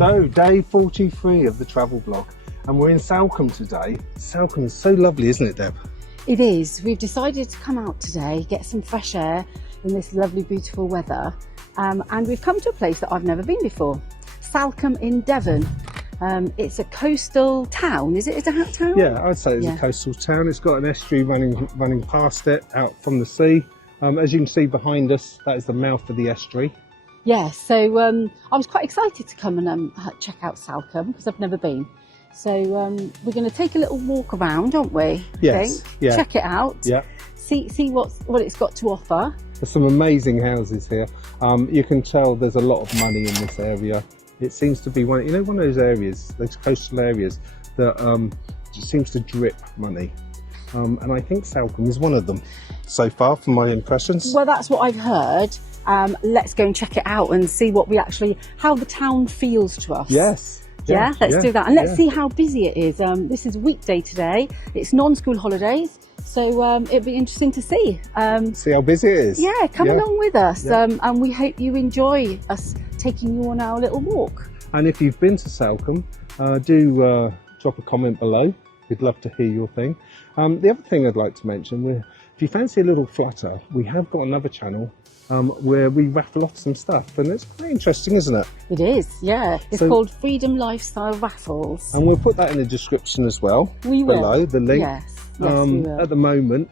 So, day 43 of the travel vlog, and we're in Salcombe today. Salcombe is so lovely, isn't it, Deb? It is. We've decided to come out today, get some fresh air in this lovely, beautiful weather, and we've come to a place that I've never been before, Salcombe in Devon. It's a coastal town, is it? Is it a town? Yeah, I'd say it's a coastal town. It's got an estuary running past it, out from the sea. As you can see behind us, that is the mouth of the estuary. Yeah, so I was quite excited to come and check out Salcombe because I've never been. So we're going to take a little walk around, aren't we? Yes. Yeah. Check it out. Yeah. See what it's got to offer. There's some amazing houses here. You can tell there's a lot of money in this area. It seems to be one of those areas, those coastal areas that just seems to drip money. And I think Salcombe is one of them so far, from my impressions. Well, that's what I've heard. Let's go and check it out and see how the town feels to us. Yes. Yeah, let's do that. And let's see how busy it is. This is weekday today. It's non-school holidays. So it'll be interesting to see. See how busy it is. Yeah, come along with us. Yeah. And we hope you enjoy us taking you on our little walk. And if you've been to Salcombe, do drop a comment below. We'd love to hear your thing. The other thing I'd like to mention, if you fancy a little flutter, we have got another channel where we raffle off some stuff, and it's quite interesting, isn't it? It is, yeah. It's called Freedom Lifestyle Raffles. And we'll put that in the description as well. We will. Below, the link. Yes, we will. At the moment,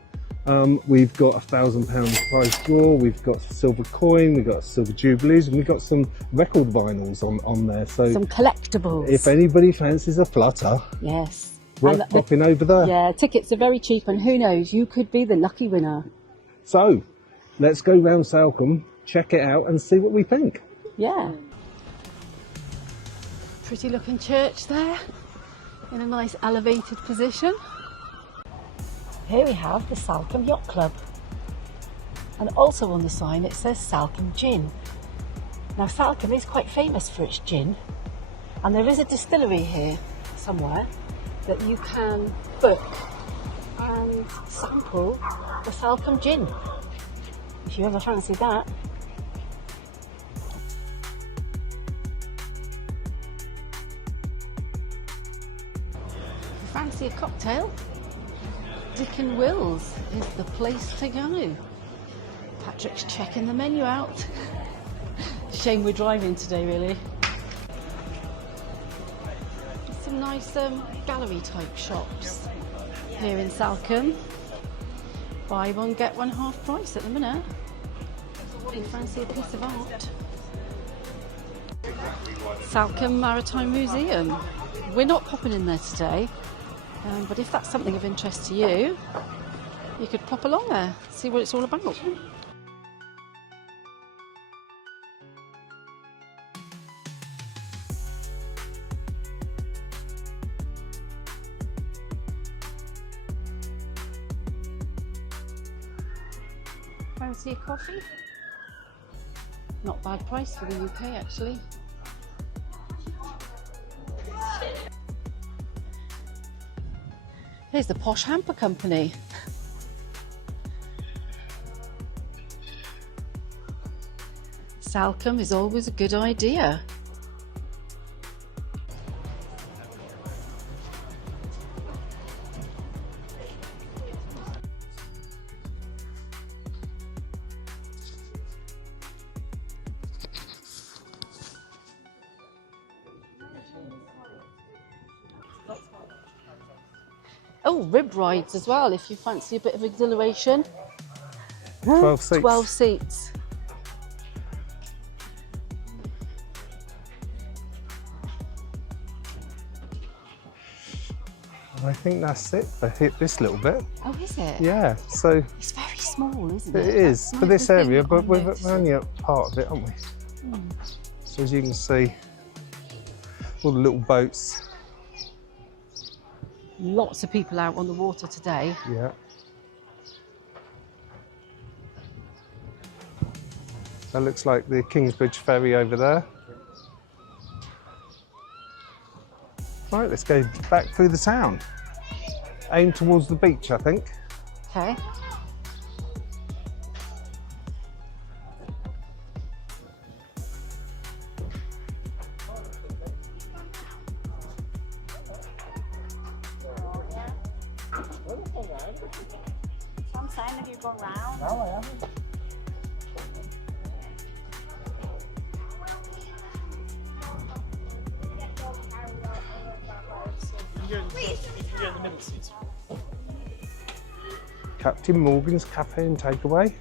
we've got a £1,000 prize draw, we've got silver coin, we've got silver jubilees, and we've got some record vinyls on there. So some collectibles. If anybody fancies a flutter, yes, worth popping over there. Yeah, tickets are very cheap, and who knows, you could be the lucky winner. So let's go round Salcombe, check it out and see what we think. Yeah. Pretty looking church there, in a nice elevated position. Here we have the Salcombe Yacht Club. And also on the sign it says Salcombe Gin. Now Salcombe is quite famous for its gin, and there is a distillery here somewhere that you can book and sample the Salcombe Gin, if you ever fancy that. Fancy a cocktail? Dick and Will's is the place to go. Patrick's checking the menu out. Shame we're driving today, really. Some nice gallery type shops here in Salcombe. Buy one, get one half price at the minute. You fancy a piece of art? Salcombe Maritime Museum. We're not popping in there today, but if that's something of interest to you, you could pop along there, see what it's all about. Fancy a coffee? Not bad price for the UK, actually. Here's the Posh Hamper Company. Salcombe is always a good idea. Oh, rib rides as well, if you fancy a bit of exhilaration. 12 seats. 12 seats. I think that's it. I hit this little bit. Oh, is it? Yeah, so it's very small, isn't it? It is for this area, but we're only a part of it, aren't we? So as you can see, all the little boats. Lots of people out on the water today. Yeah. That looks like the Kingsbridge ferry over there. Right, let's go back through the town. Aim towards the beach, I think. Okay. I'm saying, have you gone round? No, I haven't. You're in the middle seat. Captain Morgan's Cafe and Takeaway.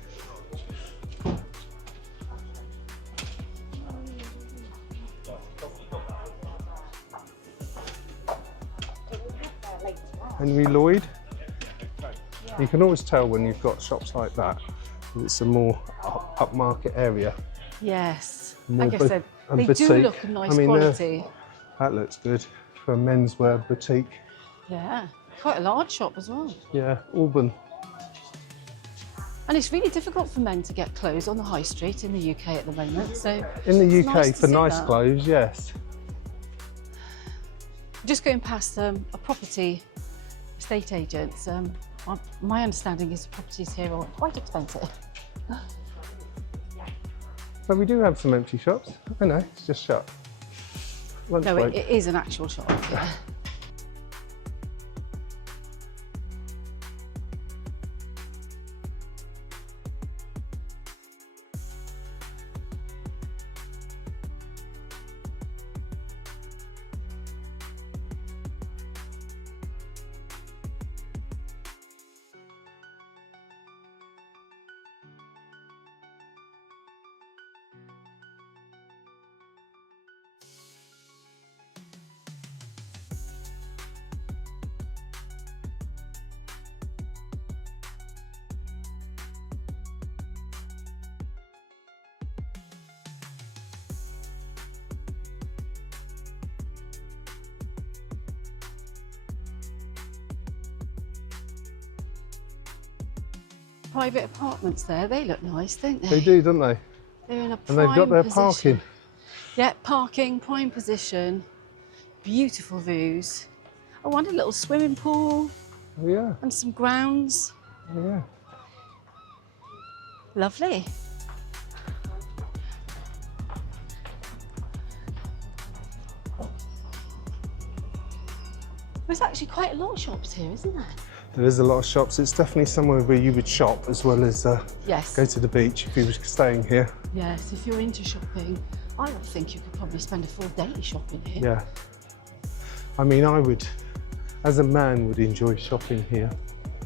Henry Lloyd. You can always tell when you've got shops like that, it's a more upmarket area. Yes. More Like I said, and they boutique. do look a nice quality. That looks good for a menswear boutique. Yeah. Quite a large shop as well. Yeah, Auburn. And it's really difficult for men to get clothes on the high street in the UK at the moment. So In the it's UK, nice to for see nice that. clothes, yes. Just going past a property estate agents, my understanding is the properties here are quite expensive. But we do have some empty shops. I know, it's just shut. Lunch No, break. it is an actual shop. Yeah. Private apartments there, they look nice, don't they? They do, don't they? They're in a And prime they've got their position. parking. Yeah, parking, prime position, beautiful views. Oh, and a little swimming pool Oh, yeah, and some grounds. oh, yeah. Lovely. There's actually quite a lot of shops here, isn't there? There is a lot of shops. It's definitely somewhere where you would shop as well as Yes. go to the beach if you were staying here. Yes, if you're into shopping, I would think you could probably spend a full day shopping here. Yeah. I mean, I would, as a man, would enjoy shopping here.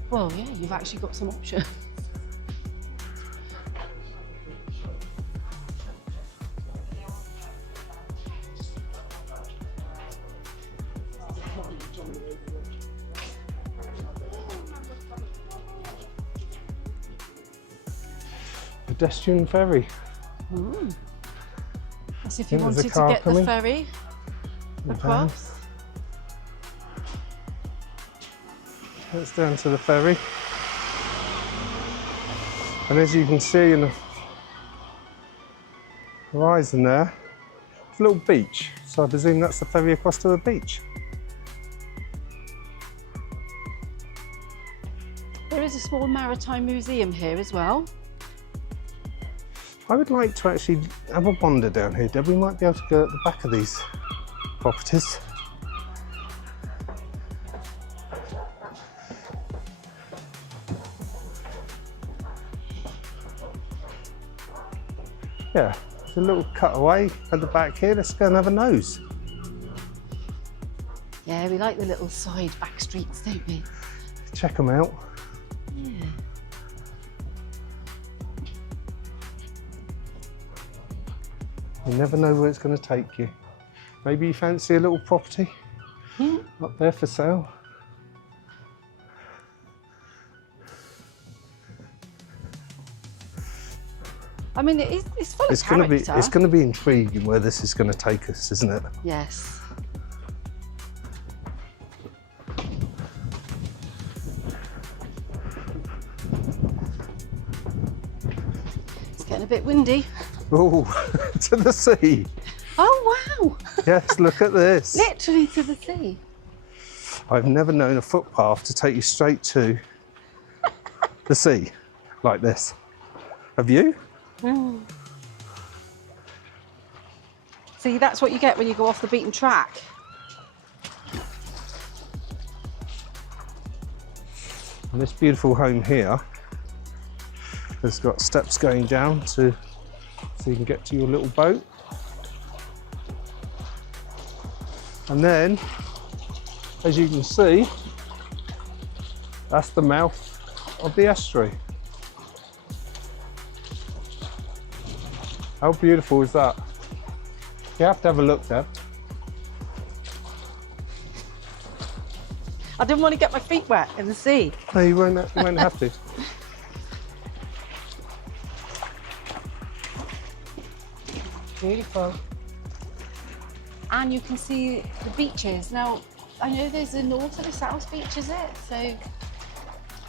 Well, yeah, you've actually got some options. Pedestrian ferry. That's if you Think there's a wanted to car get coming. the ferry across. That's down to the ferry. And as you can see in the horizon there, it's a little beach. So I presume that's the ferry across to the beach. There is a small maritime museum here as well. I would like to actually have a wander down here, Deb. We might be able to go at the back of these properties. Yeah, there's a little cutaway at the back here. Let's go and have a nose. Yeah, we like the little side back streets, don't we? Check them out. Yeah. You never know where it's going to take you. Maybe you fancy a little property up there for sale. I mean, it's full of It's going character. to be intriguing where this is going to take us, isn't it? Yes. It's getting a bit windy. Oh, to the sea. Oh, wow. Yes, look at this. Literally to the sea. I've never known a footpath to take you straight to the sea like this. Have you? See, that's what you get when you go off the beaten track. And this beautiful home here has got steps going down so you can get to your little boat. And then, as you can see, that's the mouth of the estuary. How beautiful is that? You have to have a look there. I didn't want to get my feet wet in the sea. No, you won't have to. Beautiful. And you can see the beaches. Now, I know there's the north and the south beach, is it? So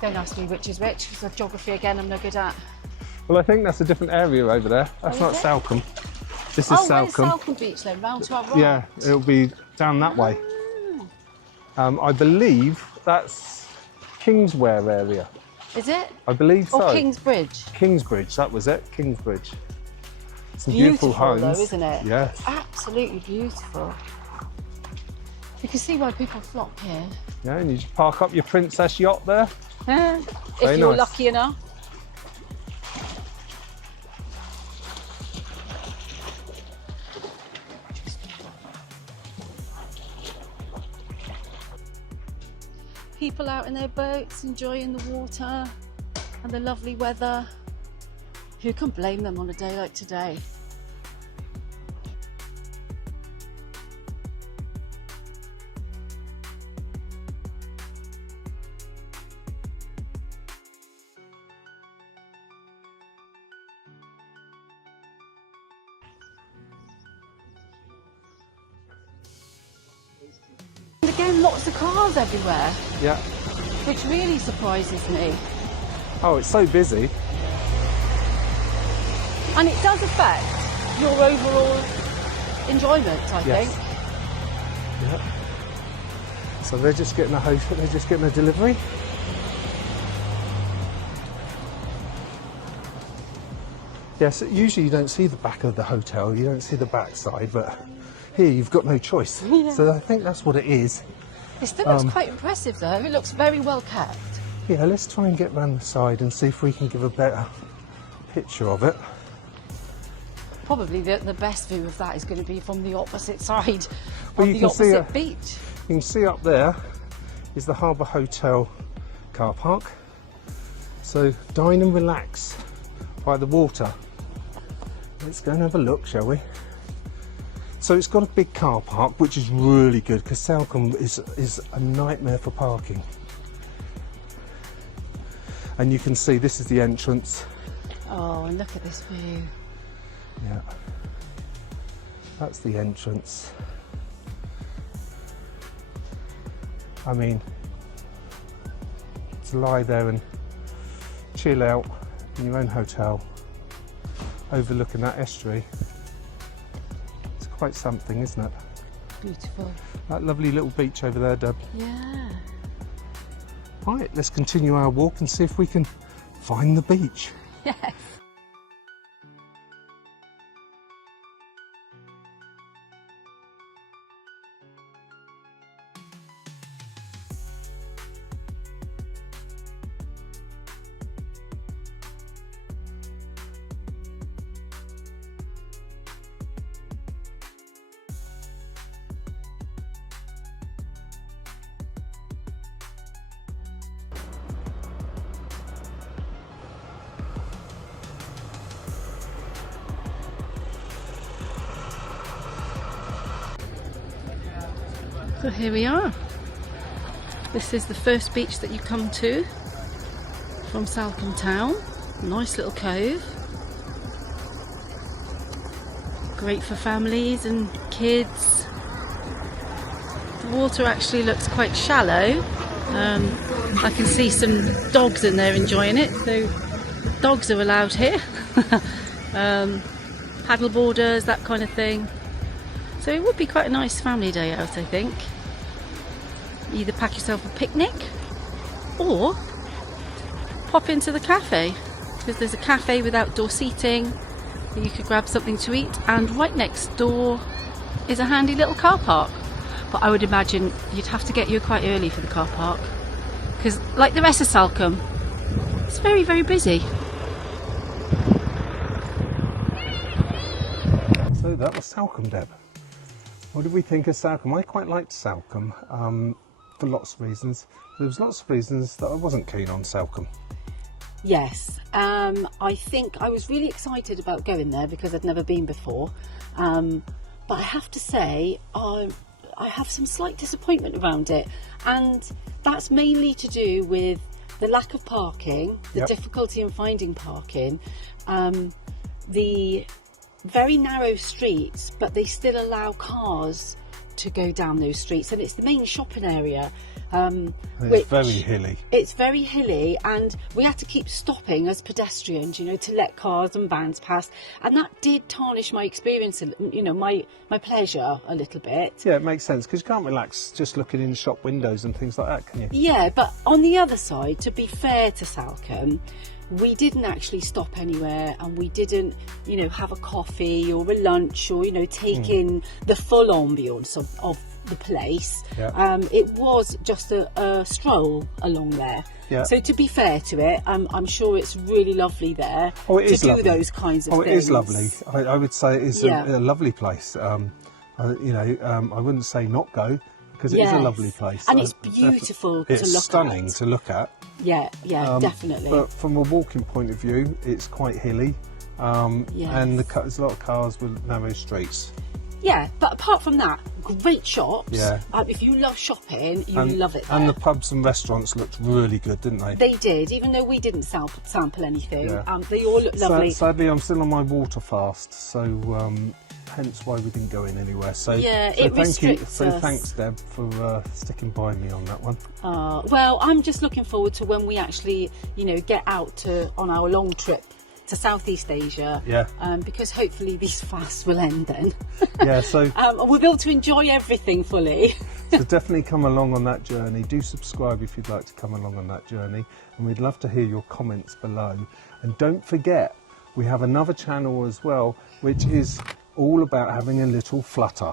don't ask me which is which, because geography again I'm no good at. Well, I think that's a different area over there. That's not Salcombe. This is Salcombe. Where's Salcombe Beach then? Round to our right? Yeah, it'll be down that way. I believe that's Kingswear area. Is it? I believe so. Or Kingsbridge? Kingsbridge, that was it, Kingsbridge. Some Beautiful beautiful homes. though, isn't it? Yes. Absolutely beautiful. You can see why people flock here. Yeah, and you just park up your princess yacht there. If you're nice. lucky enough. People out in their boats enjoying the water and the lovely weather. Who can blame them on a day like today? And again, lots of cars everywhere, Yeah. which really surprises me. Oh, it's so busy. And it does affect your overall enjoyment, I Yes. think. Yeah. So they're just getting a delivery. Yes, usually you don't see the back of the hotel, you don't see the backside, but here you've got no choice. Yeah. So I think that's what it is. It still looks quite impressive though. It looks very well kept. Yeah, let's try and get round the side and see if we can give a better picture of it. Probably the best view of that is going to be from the opposite side Well, of you the can see opposite beach. You can see up there is the Harbour Hotel car park. So dine and relax by the water. Let's go and have a look, shall we? So it's got a big car park, which is really good because Salcombe is a nightmare for parking. And you can see this is the entrance. Oh, and look at this view. Yeah, that's the entrance. I mean, to lie there and chill out in your own hotel, overlooking that estuary. It's quite something, isn't it? Beautiful. That lovely little beach over there, Deb. Yeah. Right, let's continue our walk and see if we can find the beach. Yes. So here we are. This is the first beach that you come to from Salcombe town. Nice little cove. Great for families and kids. The water actually looks quite shallow. I can see some dogs in there enjoying it, so dogs are allowed here. Paddle boarders, that kind of thing. So it would be quite a nice family day out, I think. Either pack yourself a picnic or pop into the cafe, because there's a cafe with outdoor seating where you could grab something to eat, and right next door is a handy little car park. But I would imagine you'd have to get here quite early for the car park, because like the rest of Salcombe, it's very, very busy. So that was Salcombe, Deb. What did we think of Salcombe? I quite liked Salcombe for lots of reasons. There was lots of reasons that I wasn't keen on Salcombe. Yes, I think I was really excited about going there because I'd never been before. But I have to say, I have some slight disappointment around it. And that's mainly to do with the lack of parking, the difficulty in finding parking, the very narrow streets, but they still allow cars to go down those streets, and it's the main shopping area. It's very hilly. It's very hilly, and we had to keep stopping as pedestrians, you know, to let cars and vans pass, and that did tarnish my experience, you know, my pleasure a little bit. Yeah, it makes sense, because you can't relax just looking in shop windows and things like that, can you? Yeah, but on the other side, to be fair to Salcombe, we didn't actually stop anywhere, and we didn't, you know, have a coffee or a lunch, or, you know, take in the full ambience of the place. It was just a stroll along there. So to be fair to it, I'm sure it's really lovely there to do those kinds of things. It is lovely. I would say it is a lovely place. You know, I wouldn't say not go, because it is a lovely place. And it's beautiful to look at. It's stunning to look at. Yeah, definitely. But from a walking point of view, it's quite hilly. And there's a lot of cars with narrow streets. Yeah, but apart from that, great shops. If you love shopping, you love it there. And the pubs and restaurants looked really good, didn't they? They did, even though we didn't sample anything. They all looked lovely. Sadly, I'm still on my water fast, so hence why we didn't go in anywhere. So it restricts us. Thanks, Deb, for sticking by me on that one. Well, I'm just looking forward to when we actually, you know, get out on our long trip to Southeast Asia, because hopefully these fasts will end then. So we'll be able to enjoy everything fully. So definitely come along on that journey. Do subscribe if you'd like to come along on that journey, and we'd love to hear your comments below. And don't forget, we have another channel as well, which is all about having a little flutter.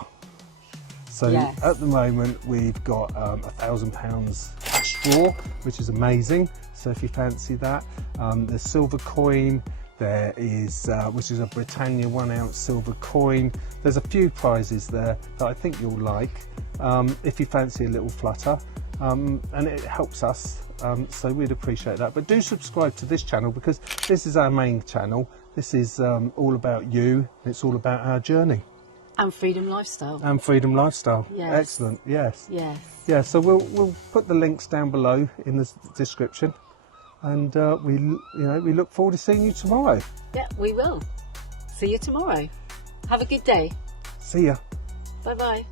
So at the moment we've got £1,000 cash draw, which is amazing. So if you fancy that, there's silver coin. There is, which is a Britannia 1 ounce silver coin. There's a few prizes there that I think you'll like if you fancy a little flutter, and it helps us, so we'd appreciate that. But do subscribe to this channel, because this is our main channel. This is all about you, and it's all about our journey. And freedom lifestyle. And freedom lifestyle. Yes. Excellent. Yes. Yes. Yeah. So we'll put the links down below in the description. And we look forward to seeing you tomorrow. Yeah, we will. See you tomorrow. Have a good day. See ya. Bye bye.